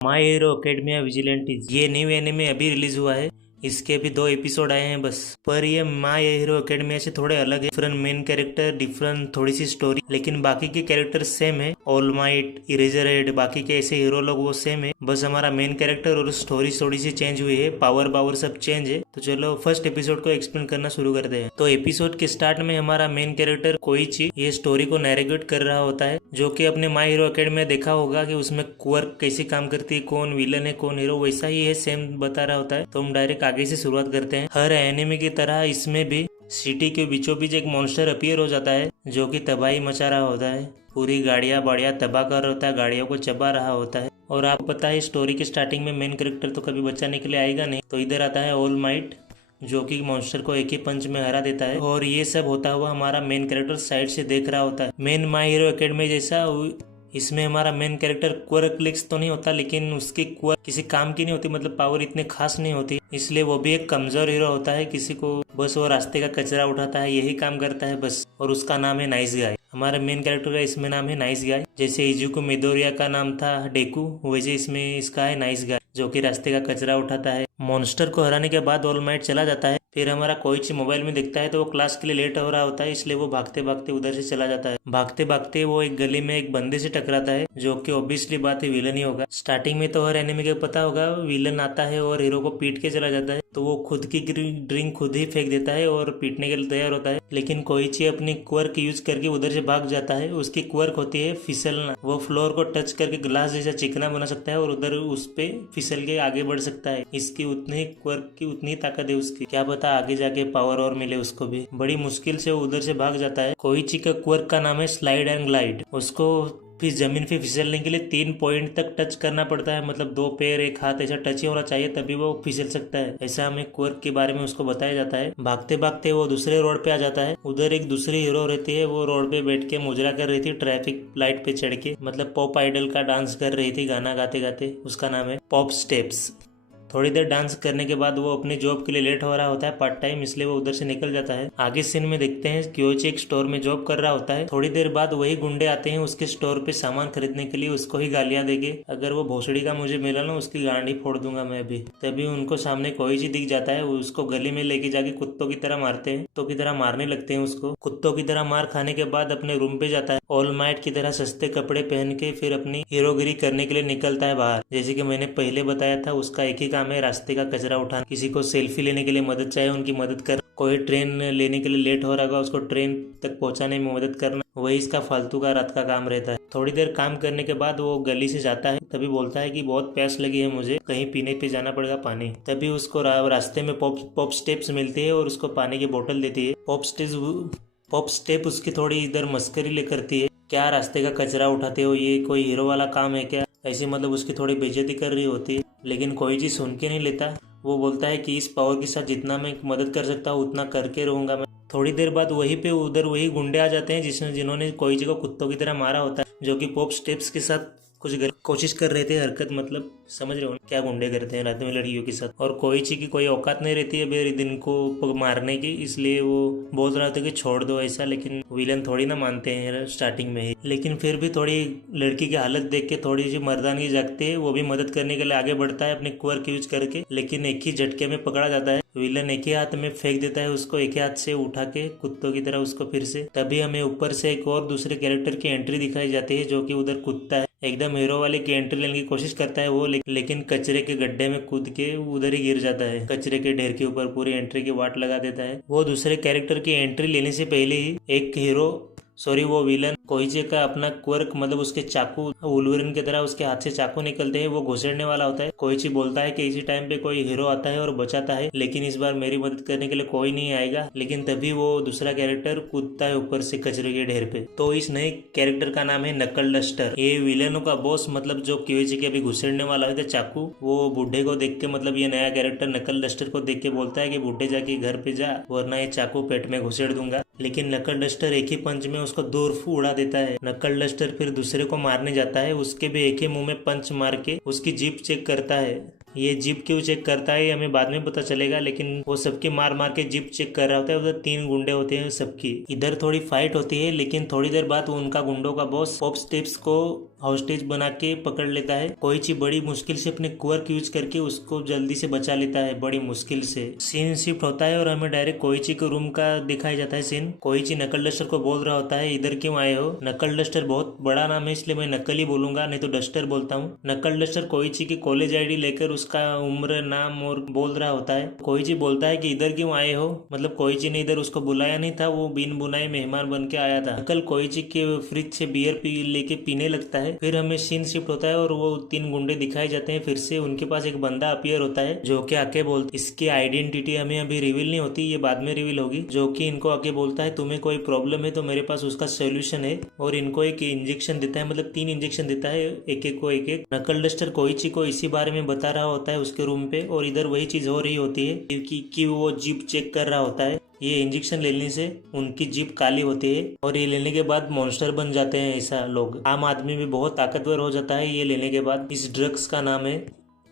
माई hero academia vigilantes ये new anime अभी release हुआ है। इसके भी 2 एपिसोड आए हैं बस। पर ये माई हीरो अकेडमिया से थोड़े अलग है। डिफरेंट मेन कैरेक्टर, डिफरेंट थोड़ी सी स्टोरी, लेकिन बाकी के कैरेक्टर सेम है। ऑल माइट, इरेजरहेड, बाकी के ऐसे हीरो लोग वो सेम है। बस हमारा मेन कैरेक्टर और स्टोरी थोड़ी सी चेंज हुई है। पावर सब चेंज है। तो चलो फर्स्ट एपिसोड को एक्सप्लेन करना शुरू करते हैं। तो एपिसोड के स्टार्ट में हमारा मेन कैरेक्टर कोइची ये स्टोरी को नैरेट कर रहा होता है, जो कि अपने माई हीरो अकेडमी में देखा होगा कि उसमें क्वर्क कैसे काम करती है, कौन विलन है कौन हीरो, वैसा ही है, सेम बता रहा होता है। तो हम डायरेक्ट आगे से शुरुआत करते हैं। हर एनिमे की तरह इसमें भी सिटी के बीचों बीच एक मॉन्स्टर अपीयर हो जाता है, जो कि तबाही मचा रहा होता है। पूरी गाड़ियां बाड़ियां तबाह कर रहा होता है, गाड़ियों को चबा रहा होता है। और आपको पता है स्टोरी के स्टार्टिंग में मेन कैरेक्टर तो कभी बचाने के लिए आएगा नहीं। तो इधर आता है ऑल माइट, जो कि मॉन्स्टर को एक ही पंच में हरा देता है। और ये सब होता हुआ हमारा मेन कैरेक्टर साइड से देख रहा होता है। मेन माई हीरो अकेडमी जैसा इसमें हमारा मेन कैरेक्टर क्वर्कलेस तो नहीं होता, लेकिन उसकी क्वर्क किसी काम की नहीं होती, मतलब पावर इतनी खास नहीं होती, इसलिए वो भी एक कमजोर हीरो होता है। किसी को बस वो रास्ते का कचरा उठाता है, यही काम करता है बस। और उसका नाम है नाइस गाय। हमारा मेन कैरेक्टर का इसमें नाम है नाइस गाय। जैसे इजुको मिडोरिया का नाम था डेकू, वैसे इसमें इसका है नाइस गाय, जो कि रास्ते का कचरा उठाता है। मॉन्स्टर को हराने के बाद ऑल माइट चला जाता है। फिर हमारा कोइची मोबाइल में दिखता है तो वो क्लास के लिए लेट हो रहा होता है, इसलिए वो भागते भागते उधर से चला जाता है। भागते भागते वो एक गली में एक बंदे से टकराता है, जो कि ऑब्वियसली बात है विलन ही होगा। स्टार्टिंग में तो हर एनिमे के पता होगा विलन आता है और हीरो को पीट के चला जाता है, तो वो खुद की ड्रिंक खुद ही फेंक देता है और पीटने के लिए तैयार होता है। लेकिन कोइची अपनी क्वर्क यूज करके उधर से भाग जाता है। उसकी क्वर्क होती है फिसलना। वो फ्लोर को टच करके ग्लास जैसा चिकना बना सकता है और उधर उस पे फिसल के आगे बढ़ सकता है। इसकी उतनी क्वर्क की उतनी ताकत है उसकी, क्या पता आगे जाके पावर और मिले उसको भी। बड़ी मुश्किल से वो उधर से भाग जाता है। कोइची का क्वर्क का नाम है स्लाइड एंड ग्लाइड। उसको फिर जमीन पे फिसलने के लिए 3 पॉइंट तक टच करना पड़ता है, मतलब 2 पैर 1 हाथ ऐसा टच ही होना चाहिए, तभी वो फिसल सकता है। ऐसा हमें क्वर्क के बारे में उसको बताया जाता है। भागते भागते वो दूसरे रोड पे आ जाता है। उधर एक दूसरी हीरो रहती है, वो रोड पे बैठ के मुजरा कर रही थी ट्रैफिक लाइट पे चढ़ के, मतलब पॉप आइडल का डांस कर रही थी गाना गाते गाते। उसका नाम है पॉप स्टेप्स। थोड़ी देर डांस करने के बाद वो अपनी जॉब के लिए लेट हो रहा होता है पार्ट टाइम, इसलिए वो उधर से निकल जाता है। आगे सीन में देखते हैं क्योची एक स्टोर में जॉब कर रहा होता है। थोड़ी देर बाद वही गुंडे आते हैं उसके स्टोर पे सामान खरीदने के लिए, उसको ही गालियां देके अगर वो भोसड़ी का मुझे मिला ना उसकी गांडी फोड़ दूंगा मैं अभी। तभी उनको सामने कोइची दिख जाता है। उसको गली में लेके जाके कुत्तों की तरह मारते हैं, कुत्तों की तरह मारने लगते हैं उसको। कुत्तों की तरह मार खाने के बाद अपने रूम पे जाता है। ऑल माइट की तरह सस्ते कपड़े पहन के फिर अपनी हीरोगिरी करने के लिए निकलता है बाहर। जैसे कि मैंने पहले बताया था, उसका एक ही काम है रास्ते का कचरा उठाना। किसी को सेल्फी लेने के लिए मदद चाहिए उनकी मदद कर, कोई ट्रेन लेने के लिए लेट हो रहा होगा उसको ट्रेन तक पहुंचाने में मदद करना, वही इसका फालतू का रात का काम रहता है। थोड़ी देर काम करने के बाद वो गली से जाता है। तभी बोलता है कि बहुत प्यास लगी है मुझे, कहीं पीने पे जाना पड़ेगा पानी। तभी उसको रास्ते में पॉप स्टेप्स मिलती है और उसको पानी की बोतल देती है। पॉप स्टेप उसकी थोड़ी इधर मस्करी ले करती है, क्या रास्ते का कचरा उठाते हो, ये कोई हीरो वाला काम है क्या, ऐसे मतलब उसकी थोड़ी बेइज्जती कर रही होती है। लेकिन कोई चीज सुन के नहीं लेता। वो बोलता है कि इस पावर के साथ जितना मैं मदद कर सकता हूँ उतना करके रहूंगा मैं। थोड़ी देर बाद वहीं पे उधर वही गुंडे आ जाते हैं जिन्होंने कोइची को कुत्तों की तरह मारा होता है, जो कि पॉप स्टेप्स के साथ कुछ कोशिश कर रहे थे हरकत, मतलब समझ रहे हो क्या गुंडे करते हैं रात में लड़कियों के साथ। और कोइची की कोई औकात नहीं रहती है अभी दिन को मारने की, इसलिए वो बोल रहा था कि छोड़ दो ऐसा। लेकिन विलन थोड़ी ना मानते हैं स्टार्टिंग में ही। लेकिन फिर भी थोड़ी लड़की की हालत देख के थोड़ी सी मर्दानगी जागती है, वो भी मदद करने के लिए आगे बढ़ता है अपने क्वर्क यूज करके। लेकिन एक ही झटके में पकड़ा जाता है। विलन एक ही हाथ में फेंक देता है उसको, एक ही हाथ से उठा के कुत्तों की तरह उसको फिर से। तभी हमें ऊपर से एक और दूसरे कैरेक्टर की एंट्री दिखाई जाती है, जो कि उधर कुत्ता है, एकदम हीरो वाले की एंट्री लेने की कोशिश करता है वो, लेकिन कचरे के गड्ढे में कूद के उधर ही गिर जाता है। कचरे के ढेर के ऊपर पूरी एंट्री की वाट लगा देता है। वो दूसरे कैरेक्टर की एंट्री लेने से पहले ही वो विलन कोइची का अपना क्वर्क, मतलब उसके चाकू वुल्वरिन की तरह उसके हाथ से चाकू निकलते हैं, वो घुसेड़ने वाला होता है। कोइची बोलता है कि इसी टाइम पे कोई हीरो आता है और बचाता है, लेकिन इस बार मेरी मदद करने के लिए कोई नहीं आएगा। लेकिन तभी वो दूसरा कैरेक्टर कूदता है ऊपर से कचरे के ढेर पे। तो इस नए कैरेक्टर का नाम है नकल डस्टर। ये विलनों का बॉस, मतलब जो कोइची के अभी घुसेड़ने वाला है चाकू, वो बूढ़े को देख के, मतलब ये नया कैरेक्टर नकल डस्टर को देख के बोलता है कि बूढ़े जाके घर पे जा, वरना ये चाकू पेट में घुसेड़ दूंगा। लेकिन नकल डस्टर एक ही पंच में उसको दूर उड़ा देता है। नकल डस्टर फिर दूसरे को मारने जाता है, उसके भी एक ही मुंह में पंच मार के उसकी जीभ चेक करता है। ये जीप क्यों चेक करता है हमें बाद में पता चलेगा, लेकिन वो सबकी मार मार के जीप चेक कर रहा होता है। उधर 3 गुंडे होते हैं सबकी। इधर थोड़ी फाइट होती है, लेकिन थोड़ी देर बाद वो उनका गुंडों का बॉस पॉप स्टेप्स को हॉस्टेज बना के पकड़ लेता है। कोइची बड़ी मुश्किल से अपने क्वर्क यूज करके उसको जल्दी से बचा लेता है, बड़ी मुश्किल से। सीन शिफ्ट होता है और हमें डायरेक्ट कोइची के रूम का दिखाया जाता है सीन। कोइची नकल डस्टर को बोल रहा होता है इधर क्यों आए हो। नकल डस्टर बहुत बड़ा नाम है इसलिए मैं नकल ही बोलूंगा, नहीं तो डस्टर बोलता हूँ। नकल डस्टर कोइची की कॉलेज आईडी लेकर उसका उम्र नाम और बोल रहा होता है। कोइची बोलता है कि इधर क्यों आए हो, मतलब कोइची ने इधर उसको बुलाया नहीं था, वो बिन बुनाए मेहमान बन के आया था। नकल कोइची के फ्रिज से बियर लेके पीने लगता है। फिर हमें सीन शिफ्ट होता है और वो 3 गुंडे दिखाए जाते हैं। फिर से उनके पास एक बंदा अपीयर होता है जो कि आके बोलता, इसकी आइडेंटिटी हमें अभी रिवील नहीं होती, ये बाद में रिवील होगी। जो कि इनको आके बोलता है तुम्हें कोई प्रॉब्लम है तो मेरे पास उसका सोल्यूशन है, और इनको एक इंजेक्शन देता है, मतलब 3 इंजेक्शन देता है, एक एक को एक एक। नकल डस्टर कोइची को इसी बारे में बता रहा होता है उसके रूम पे, और इधर वही चीज हो रही होती है कि वो जीप चेक कर रहा होता है। ये इंजेक्शन लेने से उनकी जीप काली होती है और ये लेने के बाद मॉन्स्टर बन जाते हैं। ऐसा लोग, आम आदमी भी बहुत ताकतवर हो जाता है ये लेने के बाद। इस ड्रग्स का नाम है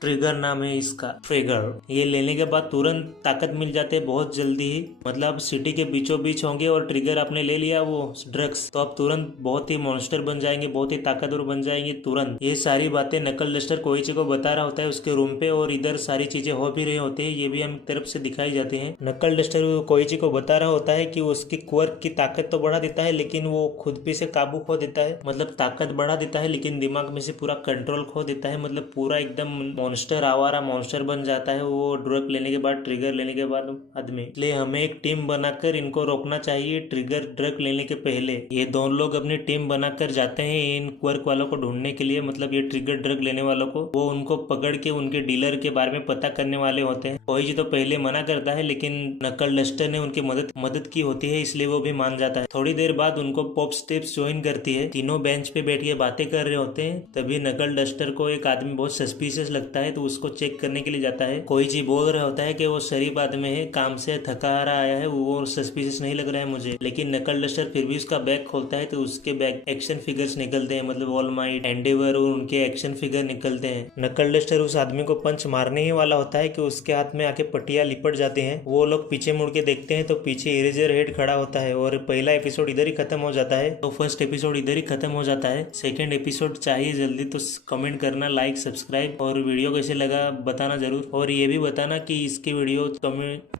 ट्रिगर, नाम है इसका, ट्रिगर। ये लेने के बाद तुरंत ताकत मिल जाते है बहुत जल्दी ही, मतलब सिटी के बीचों बीच होंगे और ट्रिगर आपने ले लिया वो ड्रग्स, तो आप तुरंत बहुत ही मॉन्स्टर बन जाएंगे, बहुत ही ताकतवर बन जाएंगे तुरंत। ये सारी बातें नकल डस्टर कोइची को बता रहा होता है उसके रूम पे, और इधर सारी चीजें हो भी रही होती है, ये भी हम तरफ से दिखाई जाते हैं। नकल डस्टर कोइची को बता रहा होता है कि उसकी क्वर्क की ताकत तो बढ़ा देता है, लेकिन वो खुद पे से काबू खो देता है, मतलब ताकत बढ़ा देता है लेकिन दिमाग में से पूरा कंट्रोल खो देता है, मतलब पूरा एकदम मॉन्स्टर, आवारा मॉन्स्टर बन जाता है वो ड्रग लेने के बाद, ट्रिगर लेने के बाद आदमी। इसलिए हमें एक टीम बनाकर इनको रोकना चाहिए ट्रिगर ड्रग लेने के पहले। ये दोनों लोग अपनी टीम बनाकर जाते हैं इन क्वर्क वालों को ढूंढने के लिए, मतलब ये ट्रिगर ड्रग लेने वालों को। वो उनको पकड़ के उनके डीलर के बारे में पता करने वाले होते हैं। कोइची तो पहले मना करता है, लेकिन नकल डस्टर ने उनकी मदद की होती है, इसलिए वो भी मान जाता है। थोड़ी देर बाद उनको पॉप स्टेप्स ज्वाइन करती है। तीनों बेंच पे बैठ के बातें कर रहे होते हैं। तभी नकल डस्टर को एक आदमी बहुत सस्पिशियस लगता है, तो उसको चेक करने के लिए जाता है। कोइची बोल रहा होता है कि वो शरीफ आदमी है, काम से थका हारा आया है, वो सस्पिशियस नहीं लग रहा है मुझे। लेकिन नकल डस्टर फिर भी उसका बैग खोलता है, तो उसके बैग एक्शन फिगर्स निकलते हैं, मतलब ऑल माइट, एंडेवर और उनके एक्शन फिगर निकलते हैं। नकल डस्टर उस आदमी को पंच मारने ही वाला होता है कि उसके हाथ में आके पट्टियां लिपट जाते हैं। वो लोग पीछे मुड़ के देखते हैं तो पीछे इरेजर हेड खड़ा होता है, और पहला एपिसोड इधर ही खत्म हो जाता है। तो फर्स्ट एपिसोड इधर ही खत्म हो जाता है। सेकंड एपिसोड चाहिए जल्दी, तो कमेंट करना, लाइक, सब्सक्राइब, और वीडियो कैसे लगा बताना जरूर। और ये भी बताना कि इसकी वीडियो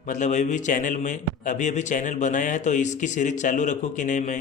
मतलब अभी चैनल बनाया है तो इसकी सीरीज चालू रखूं कि नहीं मैं।